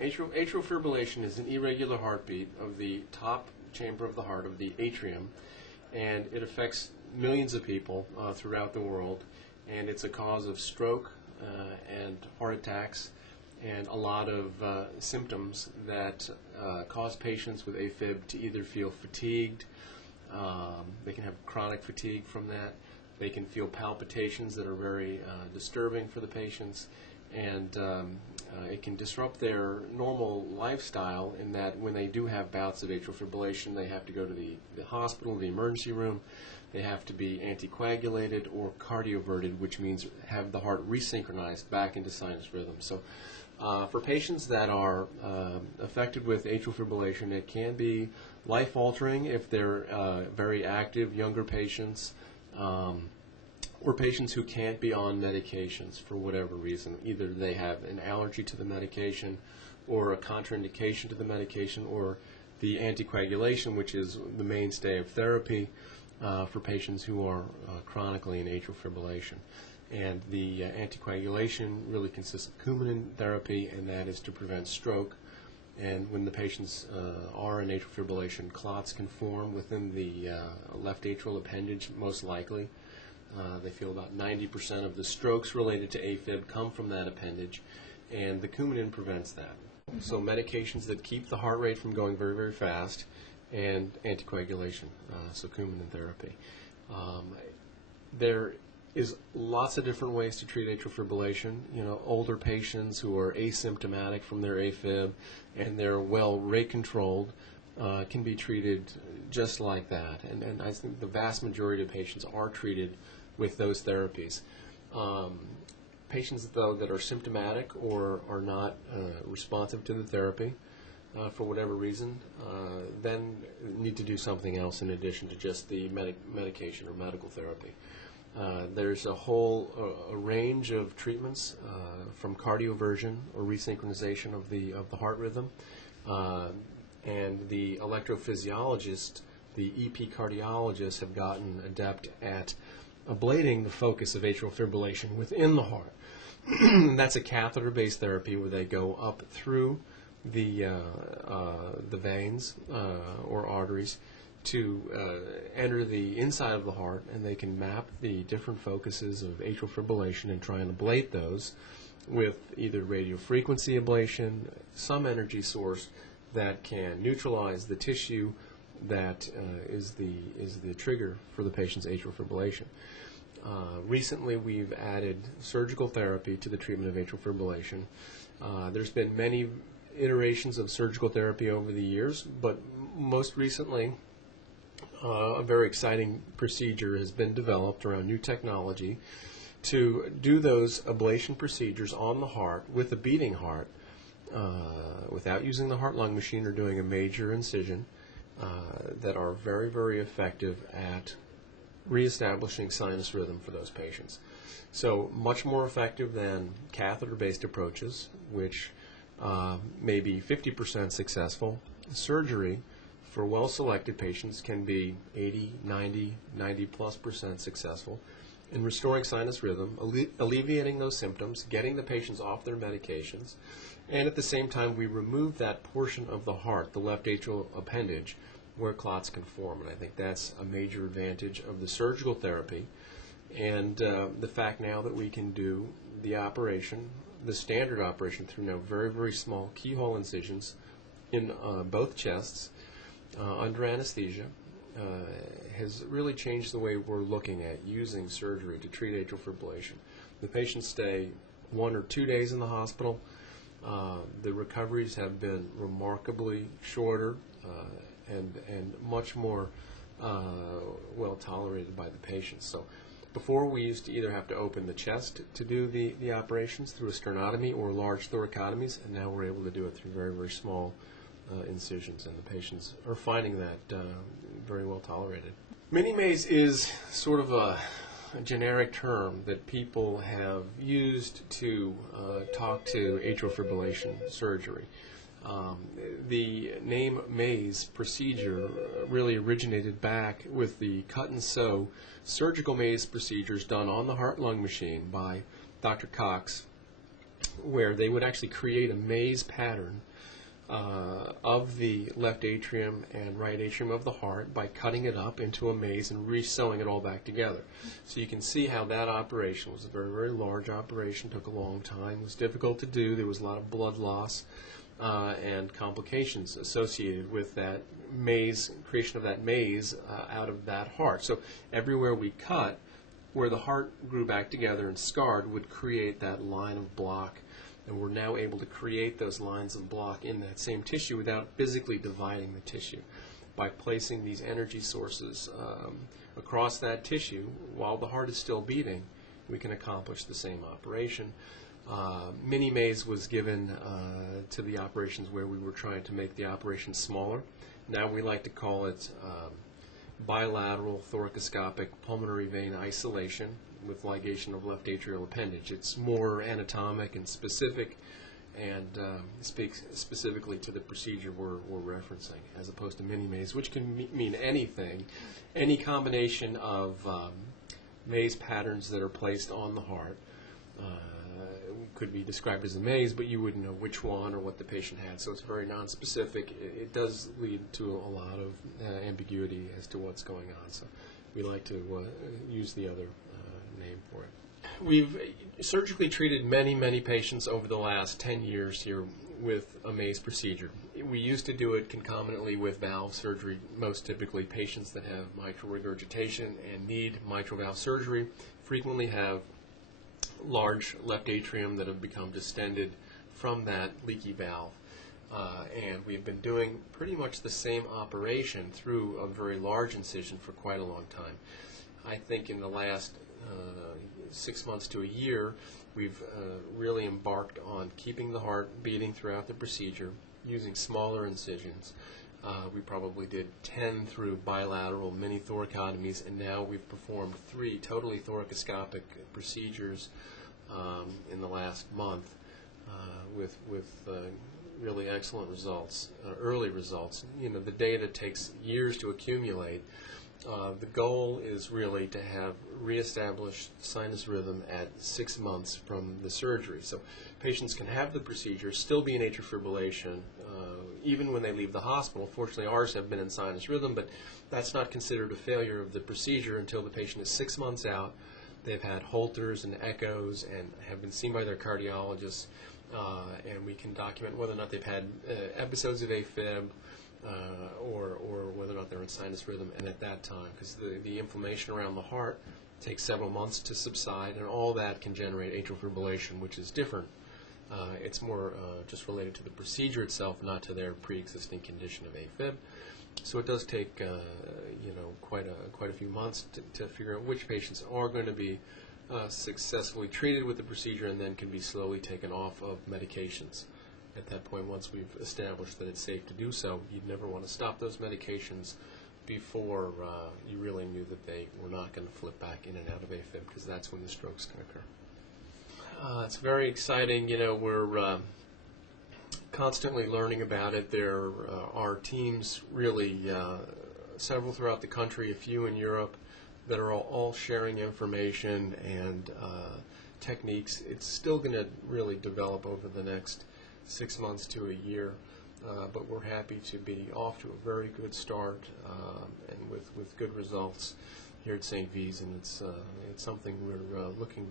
Atrial fibrillation is an irregular heartbeat of the top chamber of the heart, of the atrium, and it affects millions of people throughout the world, and it's a cause of stroke and heart attacks and a lot of symptoms that cause patients with A-fib to either feel fatigued, they can have chronic fatigue from that, they can feel palpitations that are very disturbing for the patients, and it can disrupt their normal lifestyle in that when they do have bouts of atrial fibrillation, they have to go to the hospital, the emergency room, they have to be anticoagulated or cardioverted, which means have the heart resynchronized back into sinus rhythm. So for patients that are affected with atrial fibrillation, it can be life-altering if they're very active, younger patients, or patients who can't be on medications for whatever reason. Either they have an allergy to the medication or a contraindication to the medication or the anticoagulation, which is the mainstay of therapy for patients who are chronically in atrial fibrillation. And the anticoagulation really consists of Coumadin therapy, and that is to prevent stroke. And when the patients are in atrial fibrillation, clots can form within the left atrial appendage, most likely. They feel about 90% of the strokes related to A-fib come from that appendage, and the Coumadin prevents that. So medications that keep the heart rate from going very, very fast, and anticoagulation, so Coumadin therapy. There is lots of different ways to treat atrial fibrillation. You know, older patients who are asymptomatic from their A-fib and they're well rate controlled can be treated just like that. And I think the vast majority of patients are treated with those therapies. Patients, though, that are symptomatic or are not responsive to the therapy for whatever reason, then need to do something else in addition to just the medication or medical therapy. There's a whole range of treatments from cardioversion or resynchronization of the heart rhythm, and the electrophysiologists, the EP cardiologists, have gotten adept at ablating the focus of atrial fibrillation within the heart. That's a catheter-based therapy where they go up through the veins or arteries to enter the inside of the heart, and they can map the different focuses of atrial fibrillation and try and ablate those with either radiofrequency ablation, some energy source that can neutralize the tissue that is the trigger for the patient's atrial fibrillation. Recently, we've added surgical therapy to the treatment of atrial fibrillation. There's been many iterations of surgical therapy over the years, but most recently, a very exciting procedure has been developed around new technology to do those ablation procedures on the heart with a beating heart without using the heart-lung machine or doing a major incision that are very, very effective at reestablishing sinus rhythm for those patients. So much more effective than catheter-based approaches, which may be 50% successful. Surgery for well-selected patients can be 80, 90+% successful in restoring sinus rhythm, alleviating those symptoms, getting the patients off their medications, and at the same time we remove that portion of the heart, the left atrial appendage, where clots can form. And I think that's a major advantage of the surgical therapy, and the fact now that we can do the operation, the standard operation, through now very, very small keyhole incisions in both chests under anesthesia has really changed the way we're looking at using surgery to treat atrial fibrillation. The patients stay 1 or 2 days in the hospital. The recoveries have been remarkably shorter and much more well tolerated by the patients. So before, we used to either have to open the chest to do the operations through a sternotomy or large thoracotomies, and now we're able to do it through very, very small incisions, and the patients are finding that very well tolerated. Minimaze is sort of a generic term that people have used to talk to atrial fibrillation surgery. The name maze procedure really originated back with the cut and sew surgical maze procedures done on the heart-lung machine by Dr. Cox where they would actually create a maze pattern of the left atrium and right atrium of the heart by cutting it up into a maze and re-sewing it all back together. So you can see how that operation was a very, very large operation, took a long time, was difficult to do, there was a lot of blood loss and complications associated with that maze, creation of that maze out of that heart. So everywhere we cut, where the heart grew back together and scarred, would create that line of block. And we're now able to create those lines of block in that same tissue without physically dividing the tissue. By placing these energy sources across that tissue while the heart is still beating, we can accomplish the same operation. Mini-maze was given to the operations where we were trying to make the operation smaller. Now we like to call it bilateral thoracoscopic pulmonary vein isolation with ligation of left atrial appendage. It's more anatomic and specific, and speaks specifically to the procedure we're referencing, as opposed to mini-maze, which can mean anything. Any combination of maze patterns that are placed on the heart could be described as a maze, but you wouldn't know which one or what the patient had, so it's very nonspecific. It does lead to a lot of ambiguity as to what's going on, so we like to use the other name for it. We've surgically treated many, many patients over the last 10 years here with a maze procedure. We used to do it concomitantly with valve surgery, most typically patients that have mitral regurgitation and need mitral valve surgery frequently have large left atrium that have become distended from that leaky valve. And we've been doing pretty much the same operation through a very large incision for quite a long time. I think in the last 6 months to a year, we've really embarked on keeping the heart beating throughout the procedure, using smaller incisions. We probably did 10 through bilateral mini thoracotomies, and now we've performed 3 totally thoracoscopic procedures in the last month with really excellent results, early results. You know, the data takes years to accumulate. The goal is really to have reestablished sinus rhythm at 6 months from the surgery. So patients can have the procedure, still be in atrial fibrillation, even when they leave the hospital. Fortunately, ours have been in sinus rhythm, but that's not considered a failure of the procedure until the patient is 6 months out. They've had Holters and echoes and have been seen by their cardiologists, and we can document whether or not they've had episodes of A-fib, or whether or not they're in sinus rhythm, and at that time, because the inflammation around the heart takes several months to subside, and all that can generate atrial fibrillation, which is different. It's more just related to the procedure itself, not to their pre-existing condition of A-fib. So it does take quite a few months to figure out which patients are going to be successfully treated with the procedure and then can be slowly taken off of medications. At that point, once we've established that it's safe to do so, you'd never want to stop those medications before you really knew that they were not going to flip back in and out of AFib, because that's when the strokes can occur. It's very exciting. You know, we're constantly learning about it. There are teams, really, several throughout the country, a few in Europe, that are all sharing information and techniques. It's still going to really develop over the next 6 months to a year, but we're happy to be off to a very good start and with good results here at St. V's, and it's something we're looking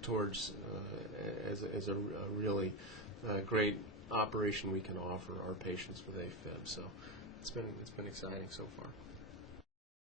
towards as a really great operation we can offer our patients with AFib. So it's been exciting so far.